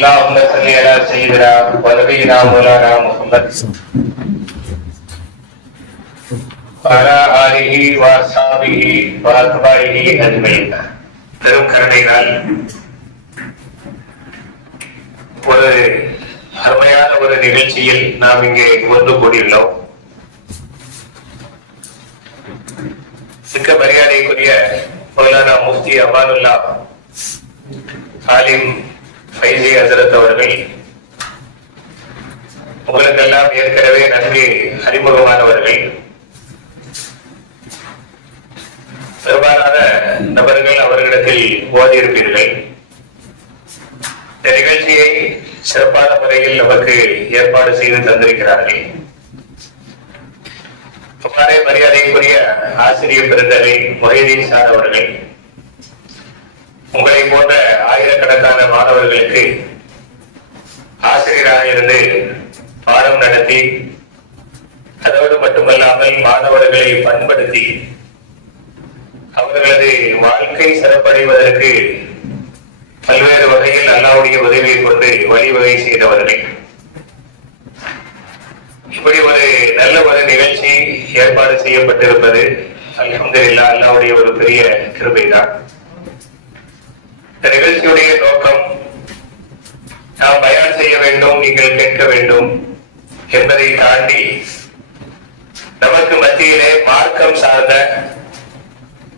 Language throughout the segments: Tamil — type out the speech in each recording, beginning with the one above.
اللهم صل على سيدنا ونبينا مولانا محمد وعلى آله وأصحابه وأتباعه أجمعين பெரும் கருணையினால் ஒரு அருமையான ஒரு நிகழ்ச்சியில் நாம் இங்கே ஒன்று கூடியுள்ளோம் மிக்க மரியாதைக்குரிய மௌலானா முஃப்தி அமானுல்லா ஆலிம் ஃபைசி ஹசரத் அவர்கள். உங்களுக்கெல்லாம் ஏற்கனவே நன்கு அறிமுகமானவர்கள். பெரும்பாலான நபர்கள் அவர்களிடத்தில் ஓதியிருப்பீர்கள். இந்த நிகழ்ச்சியை சிறப்பான முறையில் நமக்கு ஏற்பாடு செய்து தந்திருக்கிறார்கள். அவ்வாறே மரியாதைக்குரிய ஆசிரியர் பெருந்தகை மொஹிதீன் சார் அவர்கள். உங்களை போன்ற ஆயிரக்கணக்கான மாணவர்களுக்கு ஆசிரியராக இருந்து பாடம் நடத்தி அதோடு மட்டுமல்லாமல் மாணவர்களை பண்படுத்தி அவர்களது வாழ்க்கை சிறப்படைவதற்கு பல்வேறு வகையில் அல்லாவுடைய உதவியை கொண்டு வழிவகை செய்தவர்கள். இப்படி ஒரு நல்ல ஒரு நிகழ்ச்சி ஏற்பாடு செய்யப்பட்டிருப்பது அல்ஹம்துலில்லாஹ் அல்லாவுடைய ஒரு பெரிய கிருபைதான். இந்த நிகழ்ச்சியுடைய நோக்கம் நாம் பயணம் செய்ய வேண்டும் நீங்கள் கேட்க வேண்டும் என்பதை தாண்டி நமக்கு மத்தியிலே மார்க்கம் சார்ந்த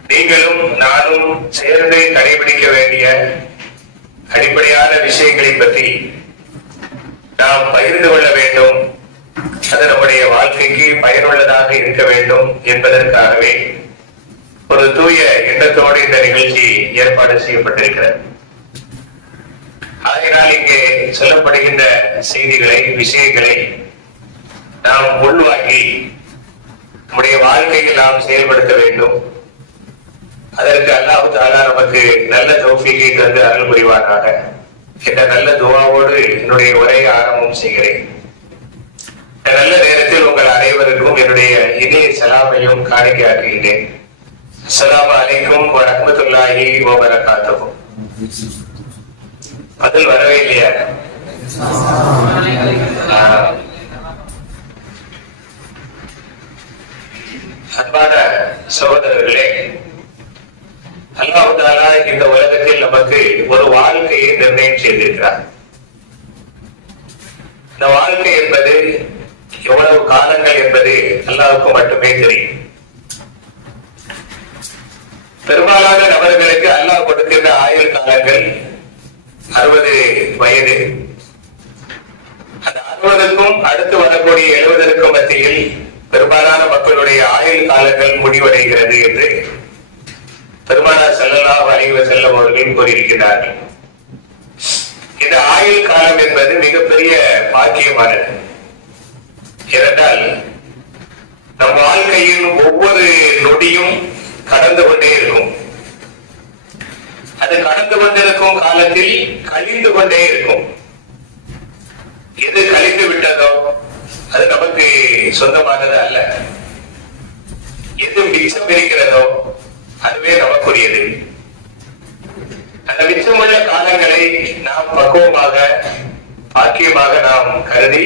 நீங்களும் நானும் சேர்ந்து கடைபிடிக்க வேண்டிய அடிப்படையான விஷயங்களை பற்றி நாம் பகிர்ந்து கொள்ள வேண்டும். அது நம்முடைய வாழ்க்கைக்கு பயனுள்ளதாக இருக்க வேண்டும் என்பதற்காகவே ஒரு தூய எண்ணத்தோடு இந்த நிகழ்ச்சி ஏற்பாடு செய்யப்பட்டிருக்கிறது. ஆகையினால் இங்கே சொல்லப்படுகின்ற செய்திகளை விஷயங்களை நாம் உள்வாங்கி நம்முடைய வாழ்க்கையில் நாம் செயல்படுத்த வேண்டும். அதற்கு அல்லாஹு தாலா நமக்கு நல்ல தௌஃபீகை தந்து அருள் புரிவாராக என்ற நல்ல துவாவோடு என்னுடைய உரையை ஆரம்பம் செய்கிறேன். நல்ல நேரத்தில் உங்கள் அனைவருக்கும் என்னுடைய இணைய சலாமையும் காணிக்கையாக்குகின்றேன். அஸ்லாம் அலைக்கும் வரமத்துல்லாஹி வபரகாத்துஹு பதில் வரவே இல்லையா அன்பான சகோதரர்களே அல்லாஹ் இந்த உலகத்தில் நமக்கு ஒரு வாழ்க்கையை நிர்ணயம் செய்திருக்கிறார் இந்த வாழ்க்கை என்பது எவ்வளவு காலங்கள் என்பது அல்லாவுக்கு மட்டுமே தெரியும் பெரும்பாலான நபர்களுக்கு அல்லாஹ் கொடுக்கின்ற ஆயுள் காலங்கள் அறுபது வயது. அந்த அறுபதுக்கும் அடுத்து வரக்கூடிய எழுபதற்கும் மத்தியில் பெரும்பாலான மக்களுடைய ஆயுள் காலங்கள் முடிவடைகிறது என்று பெருமானார் செல்லலாம் அறிவு செல்லும் அவர்களும் கூறியிருக்கிறார்கள். இந்த ஆயுள் காலம் என்பது மிகப்பெரிய பாக்கியமானது. ஏனென்றால் நம் வாழ்க்கையின் ஒவ்வொரு நொடியும் கடந்து கொண்டே இருக்கும். அது கடந்து கொண்டிருக்கும் காலத்தில் கழிந்து கொண்டே இருக்கும். எது கழிந்து விட்டதோ அது நமக்கு சொந்தமானது அல்ல. எது மிச்சம் இருக்கிறதோ அதுவே நமக்குரியது. அந்த மிச்சமுள்ள காலங்களை நாம் பக்குவமாக பாக்கியமாக நாம் கருதி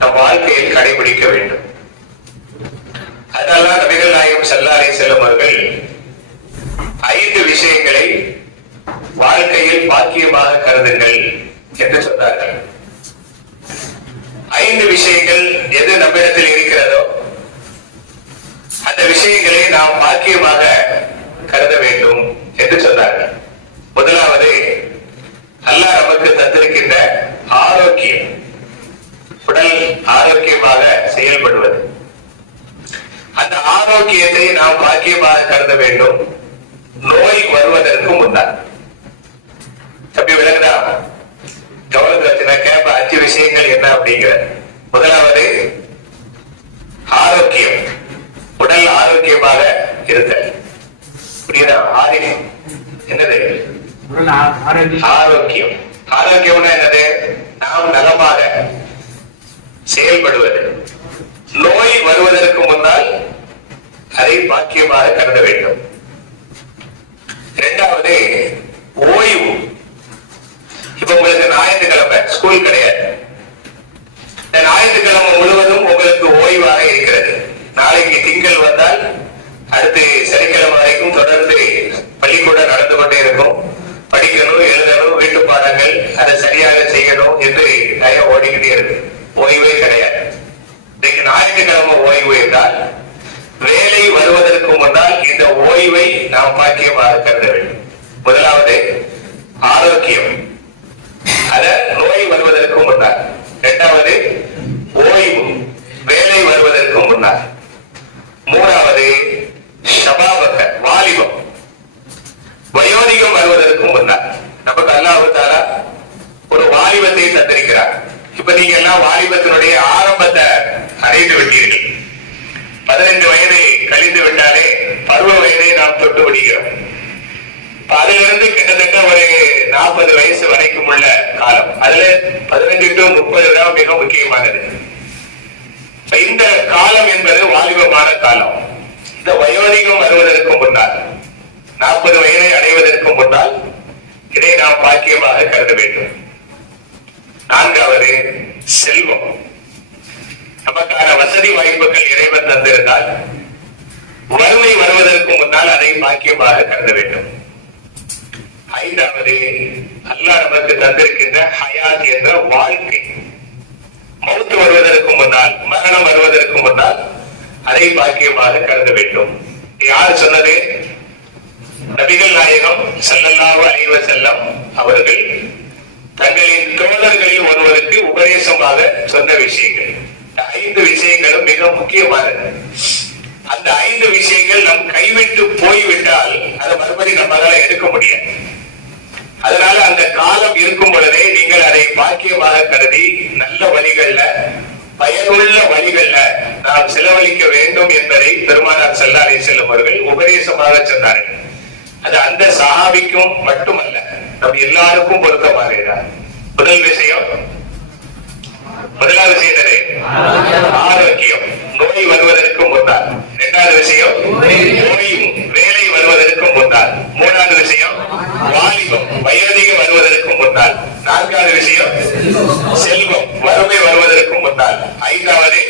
நம் வாழ்க்கையில் கடைபிடிக்க வேண்டும். அதனால்தான் நபிகள் நாயகம் செல்லாரை செல்லும் அவர்கள் ஐந்து விஷயங்களை வாழ்க்கையில் பாக்கியமாக கருதுங்கள் என்று சொன்னார்கள். ஐந்து விஷயங்கள் எது நம்மிடத்தில் இருக்கிறதோ அந்த விஷயங்களை நாம் பாக்கியமாக கருத வேண்டும் என்று சொன்னார்கள். முதலாவது அல்லாஹ் நமக்கு தந்திருக்கிற ஆரோக்கியம் உடல் ஆரோக்கியமாக செயல்படுவது அந்த ஆரோக்கியத்தை நாம் பாக்கியமாக கருத வேண்டும். நோய் வருவதற்கு முன்னால். தப்பி கவனத்தில் வச்சுனா கேப்ப அஞ்சு விஷயங்கள் என்ன அப்படிங்கிற. முதலாவது ஆரோக்கியம். உடல் ஆரோக்கியமாக இருத்தல். புரியுதா? ஆரிஃப் என்னது? ஆரோக்கியம். ஆரோக்கியம். ஆரோக்கியம்னா என்னது? நாம் நலமாக செயல்படுவது. நோய் வருவதற்கு முன்னால் அதை பாக்கியமாக கருத வேண்டும். இரண்டாவது ஓய்வு. இப்ப உங்களுக்கு ஞாயிற்றுக்கிழமை ஸ்கூல் கிடையாது. இந்த ஞாயிற்றுக்கிழமை முழுவதும் உங்களுக்கு ஓய்வாக இருக்கிறது நாளைக்கு திங்கள் வந்தால் அடுத்து சனிக்கிழமை வரைக்கும் தொடர்ந்து பள்ளிக்கூடம் நடந்து கொண்டே இருக்கும் படிக்கணும் எழுதணும் வீட்டு பாடங்கள் அதை சரியாக செய்யணும் என்று நிறைய ஓடிக்கிட்டே இருக்கு ஓய்வே கிடையாது இன்னைக்கு ஞாயிற்றுக்கிழமை ஓய்வு என்றால் வேலை வருவதற்கு முன்னால் இந்த ஓய்வை நாம் பாக்கியமாக கருத வேண்டும் முதலாவது ஆரோக்கியம் அத நோய் வருவதற்கு முன்னால் இரண்டாவது ஓய்வு வேலை வருவதற்கு முன்னால் மூணாவது சபாபக வாலிபம் வயோதிகம் வருவதற்கு முன்னால் நமக்கு அல்லாஹு தாலா ஒரு வாலிபத்தை தந்திருக்கிறார் இப்ப நீங்க எல்லாம் வாலிபத்தினுடைய ஆரம்பத்தை அடைந்து விட்டீர்கள் பதினைந்து வயதை கழிந்து விட்டாலே பருவ வயதை நாம் தொட்டு விடுகிறோம் இப்ப அதிலிருந்து கிட்டத்தட்ட ஒரு நாற்பது வயசு வரைக்கும் உள்ள காலம். அதுல பதினஞ்சு டு முப்பது தான் மிக முக்கியமானது. இந்த காலம் என்பது வாலிபமான காலம். இந்த வயோதிகம் வருவதற்கு முன்னால் நாற்பது வயதை அடைவதற்கு முன்னால் இதை நாம் பாக்கியமாக கருத வேண்டும். நான்காவது செல்வம். நமக்கான வசதி வாய்ப்புகள் இறைவன் தந்திருந்தால் வறுமை வருவதற்கு முன்னால் அதை பாக்கியமாக கருத வேண்டும். ஐந்தாவது அல்லாஹ் நமக்கு தந்திருக்கின்ற ஹயாத் என்ற வாழ்க்கை. மௌத்து வருவதற்கு முன்னால் மரணம் வருவதற்கு முன்னால் அதை பாக்கியமாக கருத வேண்டும். யார் சொன்னது? நபிகள் நாயகம் செல்லல்லாவ அறிவ செல்லம் அவர்கள் தங்களின் தோழர்களில் ஒருவருக்கு உபதேசமாக சொன்ன விஷயங்கள். ஐந்து விஷயங்களும் மிக முக்கியமானது. அந்த ஐந்து விஷயங்கள் நம் கைவிட்டு போய்விட்டால் அதை மறுபடி நம்மளால எடுக்க முடியாது. அதனால அந்த காலம் இருக்கும் பொழுதே நீங்கள் அதை பாக்கியமாக கருதி நல்ல வழிகள்ல பயனுள்ள வழிகள்ல நாம் செலவழிக்க வேண்டும் என்பதை பெருமானார் செல்லாரை செல்லும் அவர்கள் உபதேசமாக சொன்னார்கள். அது அந்த சகாபிக்கும் மட்டுமல்ல நம் எல்லாருக்கும் பொருத்தமாக முதல் விஷயம் முதலாவது செய்தது ஆரோக்கியம். நோய் வருவதற்கு முன்னால். இரண்டாவது விஷயம் ஓய்வு வேலை வருவதற்கு முன்னால். மூணாவது விஷயம் வாலிபம் வயோதிக வருவதற்கு முன்னால். நான்காவது விஷயம் செல்வம் வறுமை வருவதற்கு முன்னால். ஐந்தாவது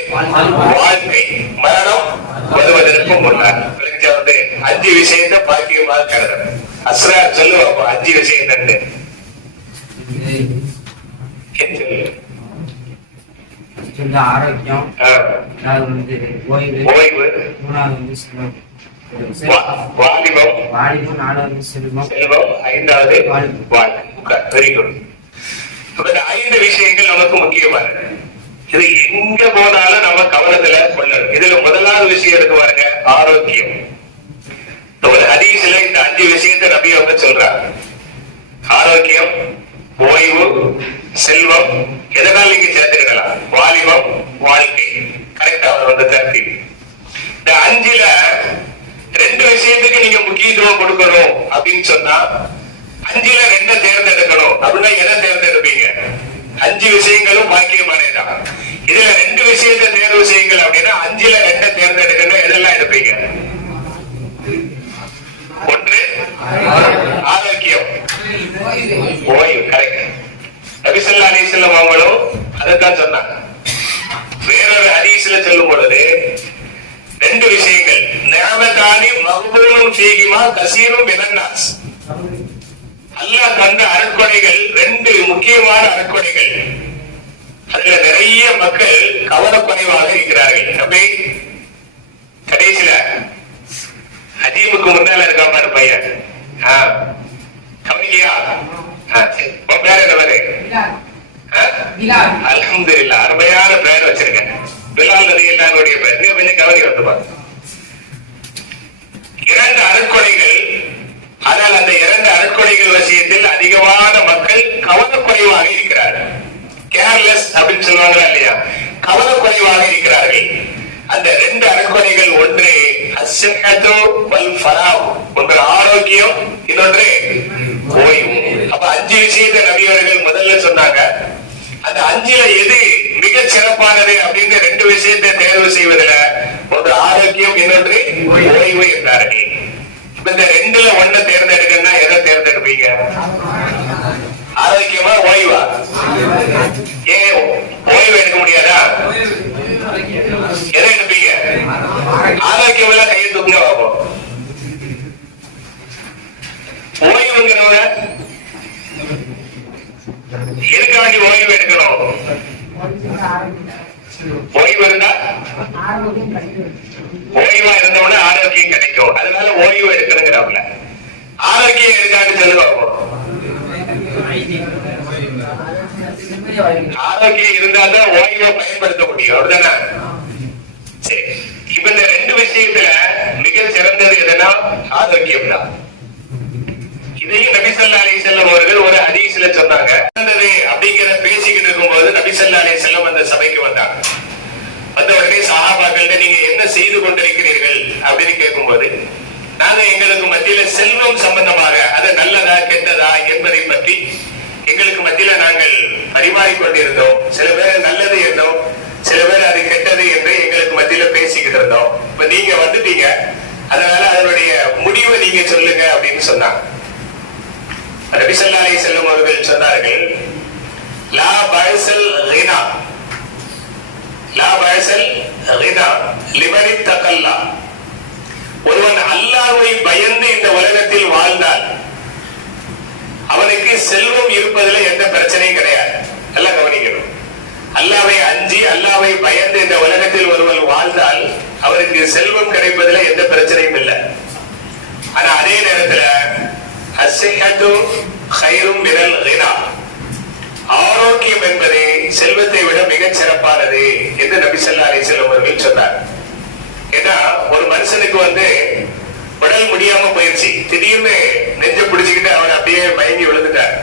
வாழ்க்கை மரணம் வருவதற்கு முன்னால். வந்து அஞ்சு விஷயத்தை பாக்கியமாக கருதணும். அஸ்ரா சொல்லுவோம் அஞ்சு விஷயம் தண்டு இந்த ஆரோக்கியம். வந்து ஓய்வு. மூணாவது வந்து செல்வம். வாலிபம். வாலிபம். நாலாவது செல்வம். செல்வம். ஐந்தாவது வாழ்க்கை. வாழ்க்கை வெரி குட் அப்ப இந்த ஐந்து விஷயங்கள் நமக்கு முக்கியமானது இது எங்க போனாலும் நம்ம கவனத்துல கொள்ளணும். இதுல முதலாவது விஷயம் இருக்கு பாருங்க? ஆரோக்கியம். ஒரு ஹதீஸ்ல இந்த அஞ்சு விஷயத்தை நபி அவங்க சொல்றாங்க. ஆரோக்கியம் ஓய்வு செல்வம் எதனால் நீங்க சேர்த்துக்கிடலாம் வாலிபம் வாழ்க்கை. கரெக்டா அவர் வந்து தருத்தி. இந்த அஞ்சுல ரெண்டு விஷயத்துக்கு நீங்க முக்கியத்துவம் கொடுக்கணும் அப்படின்னு சொன்னா அஞ்சுல ரெண்ட தேர்ந்தெடுக்கணும். அப்படின்னா எதை தேர்ந்தெடுப்பீங்க? அஞ்சு விஷயங்களும் பாக்கியமானதுதான் இதுல ரெண்டு விஷயத்தை தேர்வு செய்யுங்கள் அப்படின்னா அஞ்சுல ரெண்ட தேர்ந்தெடுக்கணும். எதெல்லாம் எடுப்பீங்க? ஒன்று ஆரோக்கியம். ஓய்வு கரெக்ட் நபிசல்லா அவங்களும் சொன்னாங்க. வேறொரு ஹதீஸ்ல சொல்லும் பொழுது ரெண்டு விஷயங்கள். நியமத்தானி மகபூலும் கசீரும் அல்லாஹ் தந்த அறக்கொடைகள் ரெண்டு முக்கியமான அருட்கொடைகள் அதுல நிறைய மக்கள் கவனக்குறைவாக இருக்கிறார்கள். நபி கடைசியில அஜீமுக்கு முன்னால இருக்கான் பாரு பையன். ஆஹ் உன் பேர் அருமையான பேர் வச்சிருக்கேன். பிலால் நதி எல்லாருடைய பேர். நீ கொஞ்சம் கவனி வந்து பாரு. இரண்டு அருட்கொடைகள் ஆனால் அந்த இரண்டு அருட்கொடைகள் விஷயத்தில் அதிகமான மக்கள் கவனக்குறைவாக இருக்கிறார்கள். கேர்லெஸ் அப்படின்னு சொல்லுவாங்களா இல்லையா? கவனக்குறைவாக இருக்கிறார்கள். அந்த ரெண்டு அருட்கொடைகள் ஒன்று அஸ்ஸஹத்து வல் ஃபராஹ் ஒன்று ஆரோக்கியம் இன்னொன்று ஓய்வு. அப்ப அஞ்சு விஷயத்தை நபியவர்கள் முதல்ல சொன்னாங்க. அந்த அஞ்சுல எது மிக சிறப்பானது அப்படின்னு ரெண்டு விஷயத்தை தேர்வு செய்வதில் ஒன்று ஆரோக்கியம் இன்னொன்று ஓய்வு என்றார்கள் இப்ப இந்த ரெண்டுல ஒண்ணு தேர்ந்தெடுக்கன்னா எதை தேர்ந்தெடுப்பீங்க? ஆரோக்கியமா ஓய்வா? ஏன் ஓய்வு எடுக்க முடியாதா? எதை எடுப்பீங்க ஆரோக்கியம் எல்லாம் கையை தூக்குங்க பார்ப்போம் ஓய்வுங்கிறவங்க எதுக்கு வேண்டி ஓய்வு எடுக்கணும்? ஓய்வு இருந்தா? ஓய்வா இருந்தவொடனே ஆரோக்கியம் கிடைக்கும். அதனால ஓய்வு எடுக்கணுங்கிறாப்ல ஆரோக்கியம் இருக்கான்னு சொல்லுங்க பார்ப்போம். ஆரோக்கியம் இருந்தா தான் ஓய்வை பயன்படுத்த முடியும். அப்படிதானே? சரி. இப்ப இந்த ரெண்டு விஷயத்துல மிக சிறந்தது எதுனா ஆரோக்கியம் தான் இதையும் நபிசல்லா அலி செல்லம் அவர்கள் ஒரு ஹதீஸ்ல சொன்னாங்க. சிறந்தது அப்படிங்கிற பேசிக்கிட்டு இருக்கும்போது நபிசல்லா அலி செல்லம் அந்த சபைக்கு வந்தாங்க. வந்த உடனே சஹாபாக்கள்ட்ட நீங்க என்ன செய்து கொண்டிருக்கிறீர்கள் அப்படின்னு கேட்கும்போது நாங்க எங்களுக்கு மத்தியில செல்வம் சம்பந்தமாக அது நல்லதா கெட்டதா என்பதை பற்றி எங்களுக்கு மத்தியில நாங்கள் பரிமாறிக்கொண்டிருந்தோம் சில பேர் நல்லது என்றோம் சில பேர் அது கெட்டது என்று எங்களுக்கு மத்தியில பேசிக்கிட்டு இருந்தோம். இப்ப நீங்க வந்துட்டீங்க. அதனால அதனுடைய முடிவை நீங்க சொல்லுங்க அப்படின்னு சொன்னாங்க. நபிசல்லாலை செல்லும் அவர்கள் சொன்னார்கள் லா பாய்சல் ரீனா. லா பாய்சல் ரீனா லிமனி தகல்லா ஒருவன் அல்லாஹ்வை பயந்து இந்த உலகத்தில் வாழ்ந்தால் அவனுக்கு செல்வம் இருப்பதுல எந்த பிரச்சனையும் கிடையாது. நல்லா கவனிக்கணும். அல்லாவை அஞ்சி அல்லாவை பயந்து இந்த உலகத்தில் ஒருவன் வாழ்ந்தால் அவருக்கு செல்வம் கிடைப்பதுல எந்த பிரச்சனையும் இல்லை. ஆனா அதே நேரத்துல அசைகட்டும் ஹைரும் ரினா ஆரோக்கியம் என்பது செல்வத்தை விட மிகச் சிறப்பானது என்று நபி சொல்லா அலி வஸல்லம் அவர்கள் சொன்னார். ஏன்னா ஒரு மனுஷனுக்கு வந்து உடல் முடியாம போயிடுச்சு திடீர்னு நெஞ்ச அப்படியே மயங்கி விழுந்துட்டார்.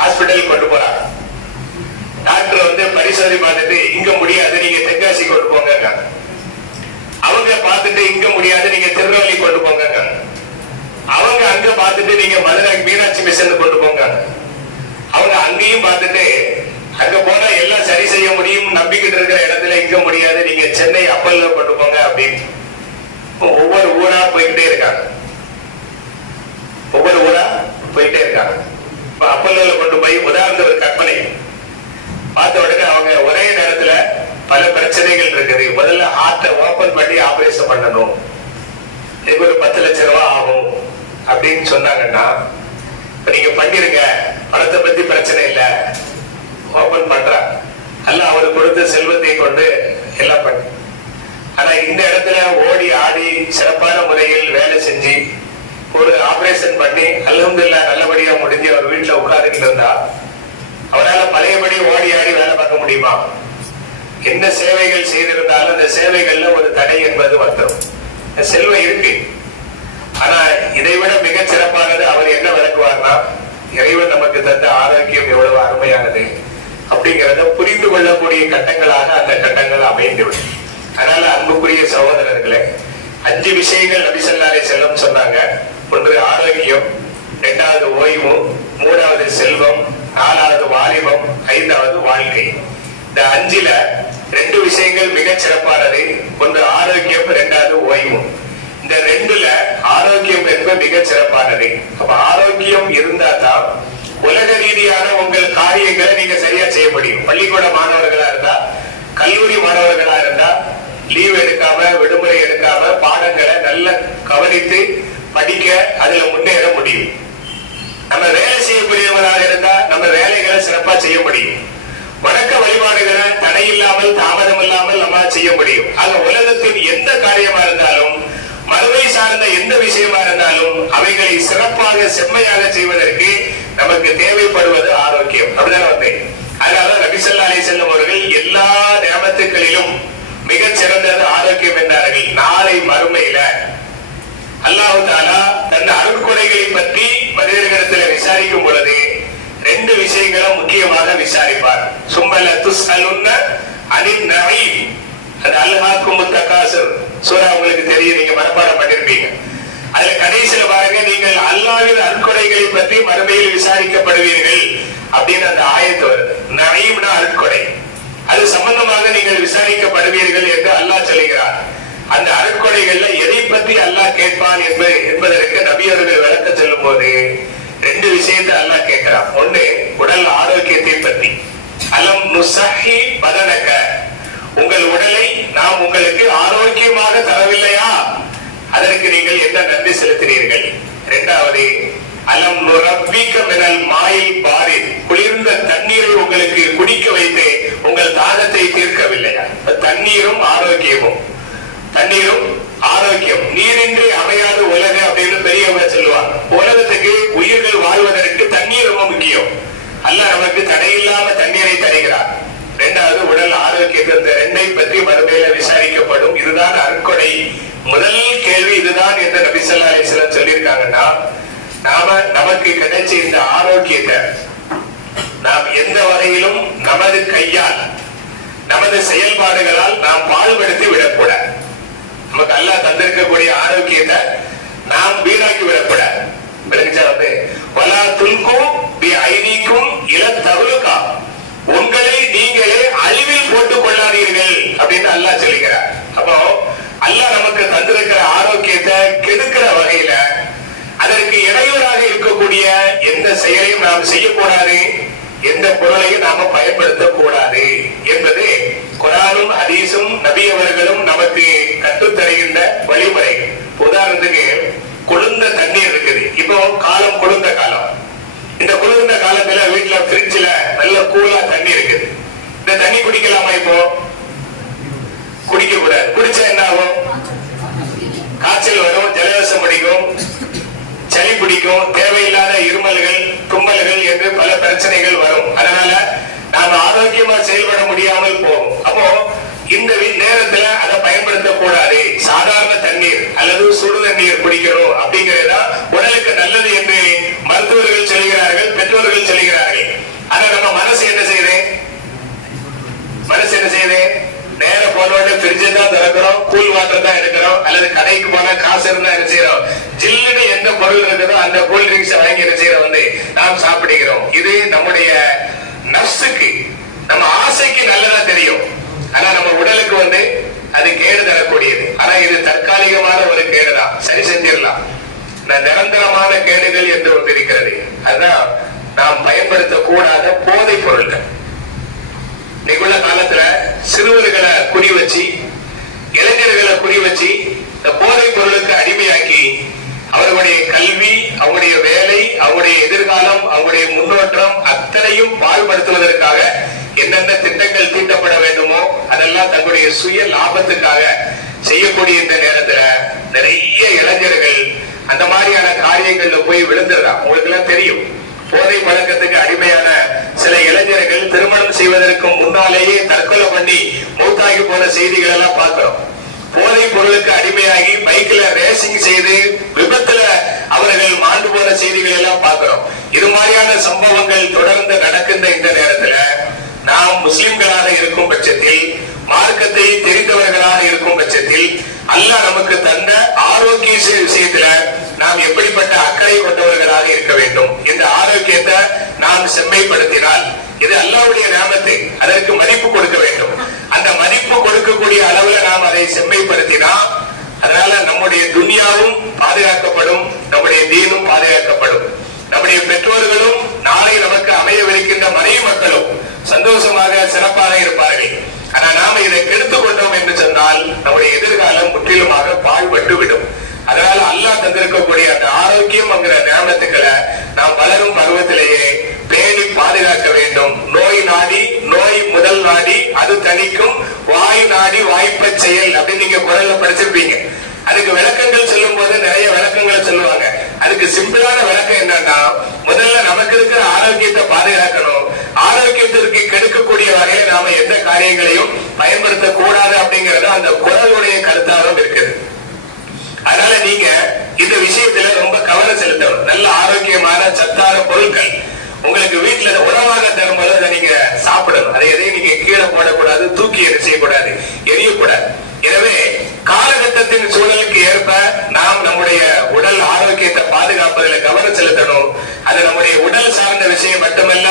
ஹாஸ்பிட்டலுக்கு கொண்டு போறான் டாக்டர் வந்து பரிசோதனை பார்த்துட்டு இங்க முடியாது நீங்க தென்காசி கொண்டு போங்க அவங்க பார்த்துட்டு இங்க முடியாது நீங்க திருநெல்வேலி கொண்டு போங்க அவங்க அங்க பார்த்துட்டு நீங்க மதுரை மீனாட்சி மிஷன் கொண்டு போங்க. அவங்க அங்கேயும் பார்த்துட்டு அங்க போனா எல்லாம் சரி செய்ய முடியும் நம்பிக்கிட்டு இருக்கிற இடத்துல இங்க முடியாது நீங்க சென்னை அப்பல்ல கொண்டு போங்க அப்படின்னு. ஒவ்வொரு ஊரா போய்கிட்டே இருக்காங்க. ஒவ்வொரு ஊரா போயிட்டே இருக்காங்க. இப்ப அப்பல்ல கொண்டு போய் உதாரணத்துக்கு ஒரு கற்பனை பார்த்த உடனே அவங்க ஒரே நேரத்துல பல பிரச்சனைகள் இருக்குது. முதல்ல ஹார்ட்டை ஓபன் பண்ணி ஆபரேஷன் பண்ணணும். இதுக்கு ஒரு பத்து லட்ச ரூபா ஆகும் அப்படின்னு சொன்னாங்கன்னா இப்ப நீங்க பண்ணிருங்க. பணத்தை பத்தி பிரச்சனை இல்ல. ஓபன் பண்றா. அல்ல அவர் கொடுத்த செல்வத்தை கொண்டு எல்லாம் பண்ணி. ஆனா இந்த இடத்துல ஓடி ஆடி சிறப்பான முறையில் வேலை செஞ்சு ஒரு ஆபரேஷன் பண்ணி அலமதுல்லா நல்லபடியா முடிஞ்சு அவர் வீட்டுல உட்கார்ந்துட்டு இருந்தா அவரால் பழையபடி ஓடி ஆடி வேலை பார்க்க முடியுமா? என்ன சேவைகள் செய்திருந்தாலும் அந்த சேவைகள்ல ஒரு தடை என்பது வந்துடும் செல்வம் இருக்கு. ஆனா இதை விட மிக சிறப்பானது அவர் என்ன விளக்குவார்னா இறைவன் நமக்கு தந்த ஆரோக்கியம் எவ்வளவு அருமையானது அப்படிங்கிறத புரிந்து கொள்ளக்கூடிய கட்டங்களாக அந்த கட்டங்கள் அமைந்துவிடும். அதனால அன்புக்குரிய சகோதரர்களே அஞ்சு விஷயங்கள் நபிசல்லாரை செல்லம் சொன்னாங்க. ஒன்று ஆரோக்கியம் இரண்டாவது ஓய்வு மூணாவது செல்வம் நாலாவது வாலிபம் ஐந்தாவது வாழ்க்கை. இந்த அஞ்சுல ரெண்டு விஷயங்கள் மிக சிறப்பானது. ஒன்று ஆரோக்கியம் இரண்டாவது ஓய்வு. இந்த ரெண்டுல ஆரோக்கியம் என்பது மிக சிறப்பானது. அப்ப ஆரோக்கியம் இருந்தா தான் உலக ரீதியான உங்கள் காரியங்களை நீங்க சரியா செய்ய முடியும். பள்ளிக்கூட மாணவர்களா இருந்தா கல்லூரி மாணவர்களா இருந்தா லீவ் எடுக்காம விடுமுறை எடுக்காம பாடங்களை நல்ல கவனித்து படிக்க அதுல முன்னேற முடியும். நம்ம வேலை செய்யக்கூடியவர்களாக இருந்தா நம்ம வேலைகளை சிறப்பா செய்ய முடியும். வணக்க வழிபாடுகளை தடை இல்லாமல் தாமதம் இல்லாமல் நம்ம செய்ய முடியும். ஆக உலகத்தின் எந்த காரியமா இருந்தாலும் மறுமை சார்ந்த எந்த விஷயமா இருந்தாலும் அவைகளை சிறப்பாக செம்மையாக செய்வதற்கு நமக்கு தேவைப்படுவது ஆரோக்கியம். அப்படிதான் வந்தேன். அதனால ரபிசல்லா அலி செல்லும் அவர்கள் எல்லா நியமத்துக்களிலும் மிகச் சிறந்தது ஆரோக்கியம் என்றார்கள். நாளை மறுமையில அல்லாஹு தாலா தன் அருட்கொடைகளை பற்றி மனிதர்களிடத்தில் விசாரிக்கும் பொழுது ரெண்டு விஷயங்களும் முக்கியமாக விசாரிப்பார். சும்பல துஸ் அலுன்ன அனின் நவீன் அது அல்ஹாக்கும் சூரா உங்களுக்கு தெரியும் நீங்க மனப்பாடம் பண்ணிருப்பீங்க. அதுல கடைசியில பாருங்க நீங்கள் அல்லாவின் அற்கொடைகளை பற்றி மறுமையில் விசாரிக்கப்படுவீர்கள் அப்படின்னு அந்த ஆயத்து வருது. நவீம்னா அற்கொடை அது சம்பந்தமாக நீங்கள் விசாரிக்கப்படுவீர்கள் என்று அல்லாஹ் சொல்லுகிறார் அந்த அருட்கொலைகள்ல எதை பத்தி அல்லாஹ் கேட்பான் என்பது என்பதற்கு நபி அவர்கள் விளக்க சொல்லும் போது ரெண்டு விஷயத்தை அல்லாஹ் கேட்கிறான். ஒண்ணு உடல் ஆரோக்கியத்தை பத்தி. அலம் நுசஹி பதனக. உங்கள் உடலை நாம் உங்களுக்கு ஆரோக்கியமாக தரவில்லையா? அதற்கு நீங்கள் என்ன நன்றி செலுத்தினீர்கள்? இரண்டாவது அலம் நுரப்பிக்க மினல் மாயில் பாரில் குளிர்ந்த தண்ணீரை உங்களுக்கு குடிக்க வைத்து உங்கள் தாகத்தை தீர்க்கவில்லையா? தண்ணீரும் ஆரோக்கியமும். எந்த செயலையும் நாம் செய்யக்கூடாது எந்த பொருளையும் நாம பயன்படுத்த கூடாது? என்பது குரானும் ஹதீஸும் நபி அவர்களும் நமக்கு கற்றுத்தருகின்ற வழிமுறை. உதாரணத்துக்கு குளிர்ந்த தண்ணீர் இருக்குது. இப்போ காலம் குளிர்ந்த காலம். இந்த குளிர்ந்த காலத்துல வீட்டுல பிரிட்ஜ்ல நல்ல கூலா தண்ணி இருக்குது. இந்த தண்ணி குடிக்கலாமா இப்போ? குடிக்க கூடாது. குடிச்சா என்ன ஆகும் காய்ச்சல் வரும் ஜலதோஷம் பிடிக்கும். சளி பிடிக்கும் தேவையில்லாத இருமல்கள் தும்மல்கள் என்று பல பிரச்சனைகள் வரும். அதனால நாம ஆரோக்கியமா செயல்பட முடியாமல் போகும். அப்போ இந்த நேரத்துல அதை பயன்படுத்த கூடாது சாதாரண தண்ணீர் அல்லது சுடு தண்ணீர் குடிக்கணும் அப்படிங்கறதா உடலுக்கு நல்லது என்று மருத்துவர்கள் சொல்கிறார்கள் பெற்றோர்கள் சொல்கிறார்கள். ஆனா நம்ம மனசு என்ன செய்யுது? மனசு என்ன செய்யுது? நேர போனோட தான் திறக்கிறோம் கூல் வாட்டர் தான் எடுக்கிறோம் அல்லது கடைக்கு போனா காசு இருந்தா என்ன செய்யறோம் ஜில்லுன்னு எந்த பொருள் இருக்குதோ அந்த கூல் ட்ரிங்க்ஸ் வாங்கி என்ன செய்யறோம் வந்து நாம் சாப்பிடுகிறோம். இது நம்முடைய நர்ஸுக்கு நம்ம ஆசைக்கு நல்லதா தெரியும். ஆனா நம்ம உடலுக்கு வந்து அது கேடு தரக்கூடியது. ஆனா இது தற்காலிகமான ஒரு கேடுதான். சரி செஞ்சிடலாம். இந்த நிரந்தரமான கேடுகள் என்று ஒன்று இருக்கிறது. அதுதான் நாம் பயன்படுத்தக்கூடாத போதைப் பொருள்கள். இன்னைக்குள்ள காலத்துல சிறுவர்களை குறி வச்சு இளைஞர்களை குறி வச்சு இந்த போதைப் பொருளுக்கு அடிமையாக்கி அவர்களுடைய கல்வி அவங்களுடைய வேலை அவங்களுடைய எதிர்காலம் அவங்களுடைய முன்னோற்றம் அத்தனையும் பாழ்படுத்துவதற்காக என்னென்ன திட்டங்கள் தீட்டப்பட வேண்டுமோ அதெல்லாம் தங்களுடைய சுய லாபத்துக்காக செய்யக்கூடிய இந்த நேரத்துல நிறைய இளைஞர்கள் அந்த மாதிரியான காரியங்கள்ல போய் விழுந்துடுறா உங்களுக்கு எல்லாம் தெரியும். போதை பழக்கத்துக்கு அடிமையான சில இளைஞர்கள் திருமணம் செய்வதற்கு முன்னாலேயே தற்கொலை பண்ணி மூத்தாகி போன செய்திகள் எல்லாம் பார்க்கிறோம். போதை பொருளுக்கு அடிமையாகி பைக்ல ரேசிங் செய்து விபத்துல அவர்கள் மாண்டு போன செய்திகள் எல்லாம் பார்க்கிறோம். இது மாதிரியான சம்பவங்கள் தொடர்ந்து நடக்கின்ற இந்த நேரத்துல நாம் முஸ்லிம்களாக இருக்கும் பட்சத்தில் மார்க்கத்தை தெரிந்தவர்களாக இருக்கும் பட்சத்தில் அல்லாஹ் நமக்கு தந்த ஆரோக்கிய விஷயத்துல நாம் எப்படிப்பட்ட அக்கறை கொண்டவர்களாக இருக்க வேண்டும். இந்த ஆரோக்கியத்தை நாம் செம்மைப்படுத்தினால் இது அல்லாவுடைய நாமத்தை அதற்கு மதிப்பு கொடுக்க வேண்டும். அந்த மதிப்பு கொடுக்கக்கூடிய அளவுல நாம் அதை செம்மைப்படுத்தினா அதனால நம்முடைய துனியாவும் பாதுகாக்கப்படும் நம்முடைய தீனும் பாதுகாக்கப்படும். நம்முடைய பெற்றோர்களும் நாளை நமக்கு அமையவிருக்கின்ற மனைவி மக்களும் சந்தோஷமாக சிறப்பாக இருப்பார்கள். ஆனா நாம இதை கெடுத்துக் கொண்டோம் என்று சொன்னால் நம்முடைய எதிர்காலம் முற்றிலுமாக பாழ்பட்டு விடும் அதனால அல்லாஹ் தந்திருக்கக்கூடிய அந்த ஆரோக்கியம் என்கிற ஞாபகத்துக்களை நாம் வளரும் பருவத்திலேயே பேணி பாதுகாக்க வேண்டும். நோய் நாடி நோய் முதல் நாடி அது தணிக்கும். வாய் நாடி வாய்ப்ப செயல் அப்படின்னு நீங்க குரல்ல படிச்சிருப்பீங்க. அதுக்கு விளக்கங்கள் சொல்லும் போது நிறைய விளக்கங்களை சொல்லுவாங்க. அதுக்கு சிம்பிளான விளக்கம் என்னன்னா முதல்ல நமக்கு இருக்கிற ஆரோக்கியத்தை பாதுகாக்கணும். ஆரோக்கியத்திற்கு கெடுக்கக்கூடிய வகையில நாம எந்த காரியங்களையும் பயன்படுத்த கூடாது அப்படிங்கறது அந்த குரலுடைய கருத்தாகவும் இருக்குது. அதனால நீங்க இந்த விஷயத்துல ரொம்ப கவனம் செலுத்தணும். நல்ல ஆரோக்கியமான சத்தான பொருட்கள். உங்களுக்கு வீட்டுல உணவாக தரும்போது அதை நீங்க சாப்பிடணும். அதை எதையும் நீங்க கீழே போடக்கூடாது தூக்கி எரி செய்யக்கூடாது எரியக்கூடாது எனவே காலகட்ட சூழலுக்கு ஏற்ப நாம் நம்முடைய உடல் ஆரோக்கியத்தை பாதுகாப்பதில் கவனம் செலுத்தணும். அது நம்முடைய உடல் சார்ந்த விஷயம் மட்டுமல்ல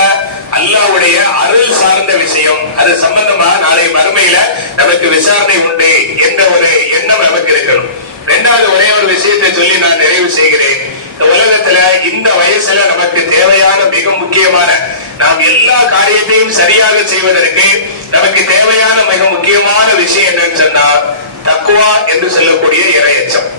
அல்லாவுடைய அருள் சார்ந்த விஷயம். அது சம்பந்தமா நாளை மறுமையில நமக்கு விசாரணை உண்டு என்ற ஒரு எண்ணம் நமக்கு இருக்கணும். ரெண்டாவது ஒரே ஒரு விஷயத்தை சொல்லி நான் நிறைவு செய்கிறேன். இந்த உலகத்துல இந்த வயசுல நமக்கு தேவையான மிக முக்கியமான நாம் எல்லா காரியத்தையும் சரியாக செய்வதற்கு நமக்கு தேவையான மிக முக்கியமான விஷயம் என்னன்னு சொன்னா தக்குவா என்று சொல்லக்கூடிய இரையச்சம்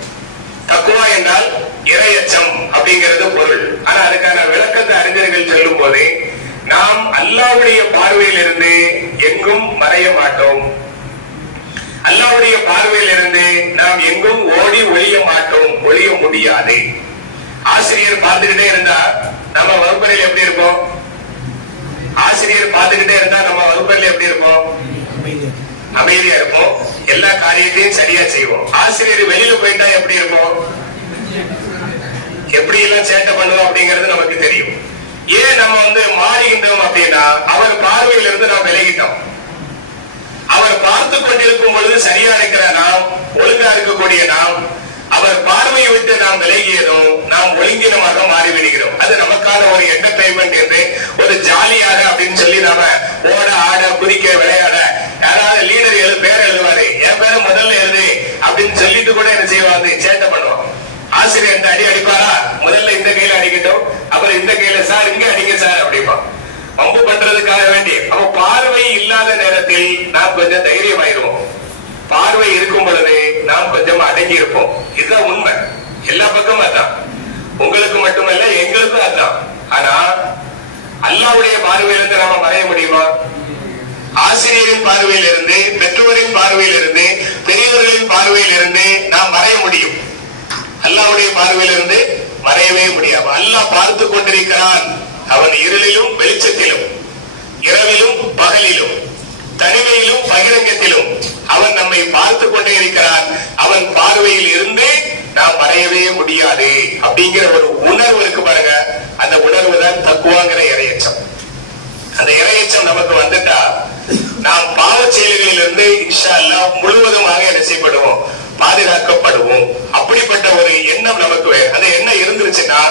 தக்குவா என்றால் இரையச்சம் அப்படிங்கிறது பொருள். ஆனா அதுக்கான விளக்கத்தை அறிஞர்கள் சொல்லும் போது நாம் அல்லாவுடைய பார்வையில் இருந்து எங்கும் மறைய மாட்டோம். அல்லாவுடைய பார்வையில் இருந்து நாம் எங்கும் ஓடி ஒழிய மாட்டோம் ஒழிய முடியாது. ஆசிரியர் பார்த்துக்கிட்டே இருந்தா நம்ம வகுப்பறையில் எப்படி இருப்போம்? ஆசிரியர் பார்த்துக்கிட்டே இருந்தா நம்ம வகுப்பறையில் எப்படி இருப்போம்? அமைதியா இருப்போம். எல்லா காரியத்தையும் சரியா செய்வோம். ஆசிரியர் வெளியில போயிட்டா எப்படி இருப்போம்? எப்படி எல்லாம் சேட்டை பண்ணுவோம் அப்படிங்கிறது நமக்கு தெரியும். ஏன் நம்ம வந்து மாறுகின்றோம் அப்படின்னா அவர் பார்வையில இருந்து நாம் விலகிட்டோம். அவர் பார்த்து கொண்டிருக்கும் பொழுது சரியா இருக்கிற நாம் ஒழுங்கா இருக்கக்கூடிய நாம் அவர் பார்வையை விட்டு நாம் விலகியதும் நாம் ஒழுங்கினமாக மாறிவிடுகிறோம். அது நமக்கான ஒரு என்டர்டைன்மெண்ட் என்று ஒரு ஜாலியாக அப்படின்னு சொல்லி நாம ஓட ஆட குதிக்க விளையாட யாராவது லீடர் எழு பேர் எழுதுவாரு. என் பேரை முதல்ல எழுது அப்படின்னு சொல்லிட்டு கூட என்ன செய்வாங்க சேட்டை பண்ணுவோம் ஆசிரியர் அந்த அடி அடிப்பாரா? முதல்ல இந்த கையில அடிக்கட்டும். அப்புறம் இந்த கையில சார் இங்க அடிங்க சார் அப்படிப்பான் பம்பு பண்றதுக்காக வேண்டி. அப்ப பார்வை இல்லாத நேரத்தில் நாம் கொஞ்சம் தைரியமாயிருவோம். பார்வை இருக்கும் பொழுது நாம் கொஞ்சம் அடங்கி இருப்போம் இதுதான் உண்மை. எல்லா பக்கமும் அதான். உங்களுக்கு மட்டுமல்ல எங்களுக்கும் அதான். ஆனா அல்லாவுடைய பார்வையிலிருந்து நாம மறைய முடியுமா? ஆசிரியரின் பார்வையிலிருந்து பெற்றோரின் பார்வையிலிருந்து பெரியவர்களின் பார்வையிலிருந்து நாம் மறைய முடியும். அல்லாவுடைய பார்வையிலிருந்து மறையவே முடியாது. அல்லாஹ் பார்த்து கொண்டிருக்கிறான். அவன் இருளிலும் வெளிச்சத்திலும் இரவிலும் பகலிலும் தனிமையிலும் பகிரங்கத்திலும் அவன் நம்மை பார்த்து கொண்டே இருக்கிறான். அவன் பார்வையில் இருந்து நாம் மறையவே முடியாது. அப்படிங்கிற ஒரு உணர்வு இருக்கு பாருங்க. அந்த உணர்வு தான் தக்குவாங்கிற இறையச்சம் அந்த இறையச்சம் நமக்கு வந்துட்டா நாம் பாவ செயல்களிலிருந்து இன்ஷா அல்லாஹ் முழுவதுமாக என்ன செய்யப்படுவோம்? பாதுகாக்கப்படுவோம். அப்படிப்பட்ட ஒரு எண்ணம் நமக்கு அந்த எண்ணம் இருந்துருச்சுன்னா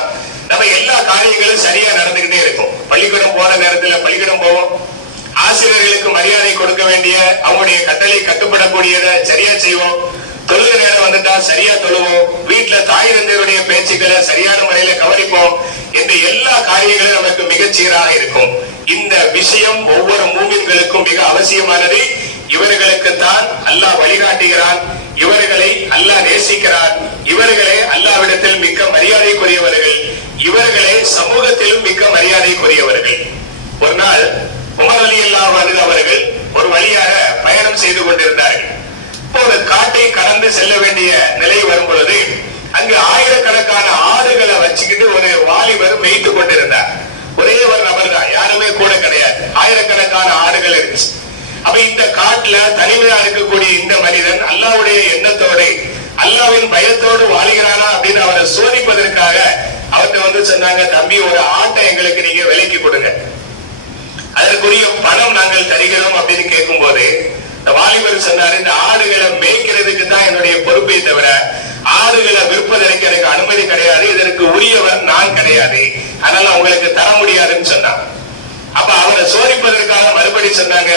நம்ம எல்லா காரியங்களும் சரியா நடந்துகிட்டே இருக்கும். பள்ளிக்கூடம் போற நேரத்துல பள்ளிக்கூடம் போவோம். ஆசிரியர்களுக்கு மரியாதை கொடுக்க வேண்டிய அவங்களுடைய கட்டளை கட்டுப்படக்கூடியதை சரியா செய்வோம். தொழுக நேரம் வந்துட்டா சரியா தொழுவோம். வீட்டுல தாய் தந்தையருடைய பேச்சுக்களை சரியான முறையில கவனிப்போம். என்ற எல்லா காரியங்களும் நமக்கு மிகச்சீராக இருக்கும். இந்த விஷயம் ஒவ்வொரு மூமின்களுக்கும் மிக அவசியமானது. இவர்களுக்கு தான் அல்லாஹ் வழிகாட்டுகிறான். இவர்களை அல்லாஹ் நேசிக்கிறார். இவர்களே அல்லாவிடத்தில் மிக்க மரியாதைக்குரியவர்கள். இவர்களே சமூகத்திலும் மிக்க மரியாதைக்குரியவர்கள். ஒரு நாள் உமர் அலி அல்லாஹ் அவர்கள் ஒரு வழியாக பயணம் செய்து கொண்டிருந்தார்கள். இப்போ ஒரு காட்டை கடந்து செல்ல வேண்டிய நிலை வரும் பொழுது அங்கு ஆயிரக்கணக்கான ஆடுகளை வச்சுக்கிட்டு ஒரு வாலிபர் மேய்த்து கொண்டிருந்தார். ஒரே ஒரு நபர் தான் யாருமே கூட கிடையாது. ஆயிரக்கணக்கான ஆடு இந்த காட்டுல தனிமையா இருக்கக்கூடிய இந்த மனிதன் அல்லாவுடைய எண்ணத்தோடு அல்லாவின் பயத்தோடு வாழ்கிறானா அப்படின்னு அவரை சோதிப்பதற்காக அவர்கிட்ட வந்து சொன்னாங்க தம்பி ஒரு ஆட்டை எங்களுக்கு நீங்க விலைக்கு கொடுங்க. அதற்குரிய பணம் நாங்கள் தருகிறோம் அப்படின்னு கேட்கும் போது இந்த வாலிபர் சொன்னாரு இந்த ஆடுகளை மேய்க்கிறதுக்கு தான் என்னுடைய பொறுப்பை தவிர ஆடுகளை விற்பதற்கு எனக்கு அனுமதி கிடையாது இதற்கு உரியவர் நான் கிடையாது. அதனால உங்களுக்கு தர முடியாதுன்னு சொன்னான். அப்ப அவரை சோதிப்பதற்காக மறுபடி சொன்னாங்க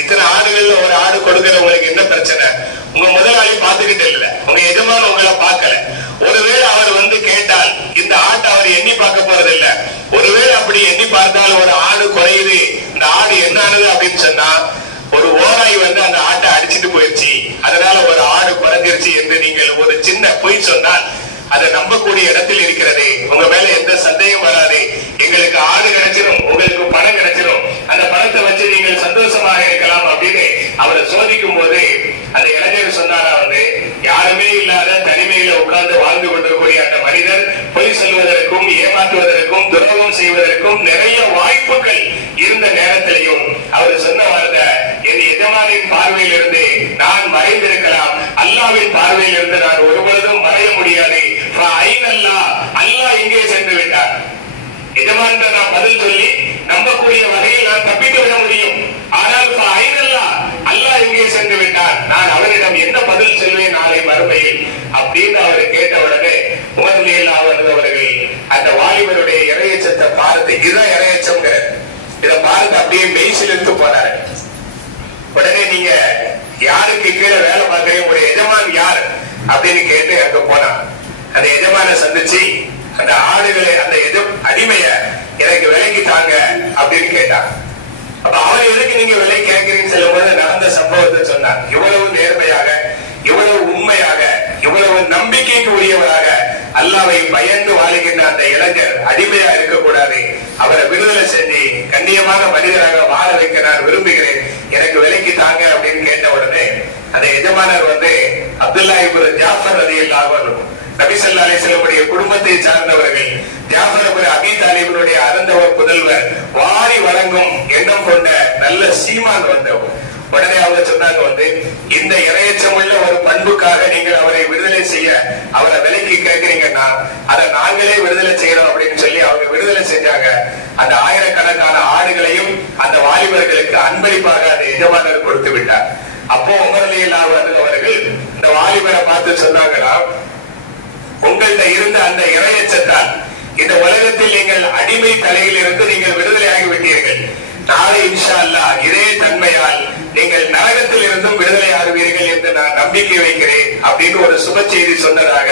இத்தனை ஆடுகள்ல ஒரு ஆடு கொடுக்கிறவங்களுக்கு என்ன பிரச்சனை? உங்க முதலாளி பாத்துக்கிட்டே இல்ல. உங்க எஜமான உங்களை பார்க்கல. ஒருவேளை அவர் வந்து கேட்டால் இந்த ஆட்டை அவர் எண்ணி பார்க்க போறது இல்ல. ஒருவேளை அப்படி எண்ணி பார்த்தால் ஒரு ஆடு குறையுது இந்த ஆடு என்னானது அப்படின்னு சொன்னா ஒரு ஓராய் வந்து அந்த ஆட்டை அடிச்சிட்டு போயிடுச்சு. அதனால ஒரு ஆடு குறைஞ்சிருச்சு என்று நீங்கள் ஒரு சின்ன பொய் சொன்னால் அதை நம்பக்கூடிய இடத்தில் இருக்கிறது. உங்க மேல எந்த சந்தேகம் வராது. எங்களுக்கு ஆடு கிடைச்சிடும் உங்களுக்கு பணம் கிடைச்சிடும் அந்த பணத்தை வச்சு நீங்கள் சந்தோஷமாக இருக்கலாம் அப்படின்னு அவரை சோதிக்கும் போது அந்த இளைஞர் சொன்னாரா வந்து யாருமே இல்லாத தனிமையில உட்கார்ந்து வாழ்ந்து கொண்டிருக்கக்கூடிய அந்த மனிதர் பொய் சொல்வதற்கும் ஏமாற்றுவதற்கும் துரோகம் செய்வதற்கும் நிறைய வாய்ப்புகள் இருந்த நேரத்திலையும் அவர் சொன்ன வார்த்தை என் எஜமானின் பார்வையில் இருந்து நான் மறைந்திருக்கலாம். அல்லாவின் பார்வையில் இருந்து நான் ஒரு பொழுதும் மறைய முடியாது. அல்லாஹ் அல்லாஹ் இங்கே சென்று விட்டார். எஜமான் நான் பதில் சொல்லி நம்பக்கூடிய வகையில் நான் தப்பித்து விட முடியும். ஆனால் ஐநல்லா அல்லாஹ் இங்கே சென்று விட்டார். நான் அவரிடம் என்ன பதில் சொல்வேன் நாளை மறுமையில்? அப்படின்னு அவர் கேட்ட உடனே உமர்லியல்லா அவர்கள் அந்த வாலிபருடைய இறையச்சத்தை பார்த்து இதுதான் இறையச்சம் இதை பார்த்து அப்படியே மெய்சிலிருந்து போனாரு. உடனே நீங்க யாருக்கு கீழே வேலை பார்க்கறீங்க? ஒரு எஜமான் யார்? அப்படின்னு கேட்டு அங்க போனான் அந்த எஜமான சந்திச்சு அந்த ஆடுகளை அந்த எது அடிமைய எனக்கு விலைக்கு தாங்க அப்படின்னு கேட்டான். அப்ப அவர் எதுக்கு நீங்க விலை கேட்கறீங்கன்னு சொல்லும் போது நடந்த சம்பவத்தை சொன்னார். இவ்வளவு நேர்மையாக இவ்வளவு உண்மையாக இவ்வளவு நம்பிக்கைக்கு உரியவராக அல்லாவை பயந்து வாழுகின்ற அந்த இளைஞர் அடிமையா இருக்கக்கூடாது. அவரை விடுதலை செஞ்சு கண்ணியமான மனிதராக வாழ வைக்க நான் விரும்புகிறேன். எனக்கு விலைக்கு தாங்க அப்படின்னு கேட்ட உடனே அந்த எஜமானர் வந்து அப்துல்லா இப்னு ஜாஃபர் நதியில் அன்ஹு நபிசல்லா ஸல்லல்லாஹு அலைஹி குடும்பத்தை சார்ந்தவர்கள் ஜாஃபர் இப்னு அபீ தாலிபினுடைய புதல்வர் வாரி வழங்கும் எண்ணம் கொண்ட நல்ல சீமான் வந்தவர். உடனே அவங்க சொன்னாங்க வந்து இந்த இரையச்சமுள்ள ஒரு பண்புக்காக நீங்கள் அவரை விடுதலை செய்ய அவரை விலைக்கு கேட்கிறீங்கன்னா அதை நாங்களே விடுதலை செய்யறோம் அப்படின்னு சொல்லி அவங்க விடுதலை செஞ்சாங்க. அந்த ஆயிரக்கணக்கான ஆடுகளையும் அந்த வாலிபர்களுக்கு அன்பளிப்பாக அந்த எஜமானர் கொடுத்து விட்டார். அப்போ உமரலியல்லா அவர்கள் இந்த வாலிபரை பார்த்து சொன்னாங்கன்னா உங்கள்கிட்ட இருந்த அந்த இரையச்சத்தால் இந்த உலகத்தில் நீங்கள் அடிமை தலையில் இருந்து நீங்கள் விடுதலையாகி விட்டீர்கள் நாளை இன்ஷா அல்லாஹ் இதே தன்மையால் நீங்கள் நரகத்தில் இருந்தும் விடுதலை ஆறுவீர்கள் என்று நான் நம்பிக்கை வைக்கிறேன் அப்படின்னு ஒரு சுப செய்தி சொன்னதாக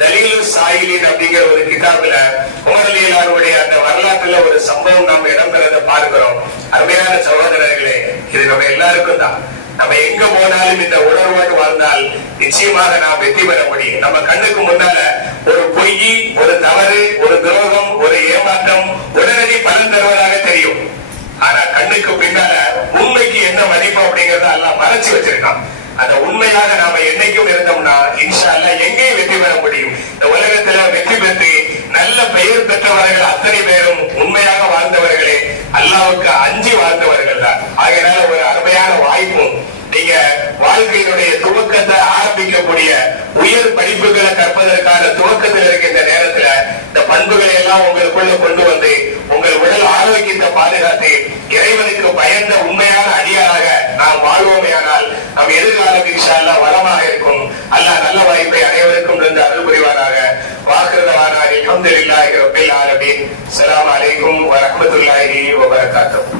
தலீலு சாயிலின் அப்படிங்கிற ஒரு கிதாபுல உமரலியலாருடைய அந்த வரலாற்றுல ஒரு சம்பவம் நம்ம இடம்பெறத பார்க்கிறோம். அருமையான சகோதரர்களே இது நம்ம எல்லாருக்கும் தான். நம்ம எங்க போனாலும் இந்த உணர்வோடு வாழ்ந்தால் நிச்சயமாக நாம் வெற்றி பெற முடியும். நம்ம கண்ணுக்கு முன்னால ஒரு பொய் ஒரு தவறு ஒரு துரோகம் ஒரு ஏமாற்றம் உடனடி பலன் தருவதாக தெரியும். ஆனா கண்ணுக்கு பின்னால மதிப்பு அப்படிங்கறத எல்லாம் மறைச்சு வச்சிருக்கான். அந்த உண்மையாக நாம என்னைக்கும் இருந்தோம்னா இன்ஷா அல்லாஹ் எங்கேயும் வெற்றி பெற முடியும். இந்த உலகத்துல வெற்றி பெற்று நல்ல பெயர் பெற்றவர்கள் அத்தனை பேரும் உண்மையாக வாழ்ந்தவர்களே. அல்லாவுக்கு அஞ்சி வாழ்ந்தவர்கள் தான். ஆகையினால ஒரு அருமையான வாய்ப்பும் நீங்க வாழ்க்கையினுடைய துவக்கத்தை ஆரம்பிக்கக்கூடிய உயர் படிப்புகளை கற்பதற்கான துவக்கத்தில் இருக்கின்ற நேரத்துல இந்த பண்புகளை எல்லாம் உங்களுக்குள்ள கொண்டு வந்து உங்கள் உடல் ஆரோக்கியத்தை பாதுகாத்து இறைவனுக்கு பயந்த உண்மையான அடியாராக நாம் வாழ்வோமேயானால் நம் எதிர்காலம் இன்ஷா வளமாக இருக்கும். அல்லாஹ் நல்ல வாய்ப்பை அனைவருக்கும் இருந்து அருள் புரிவாராக வாக்குறதவான அலமதுல்லாஹி ரப்பில் ஆலமீன். அஸ்ஸலாமு அலைக்கும் வரஹ்மத்துல்லாஹி வபரகாத்துஹு.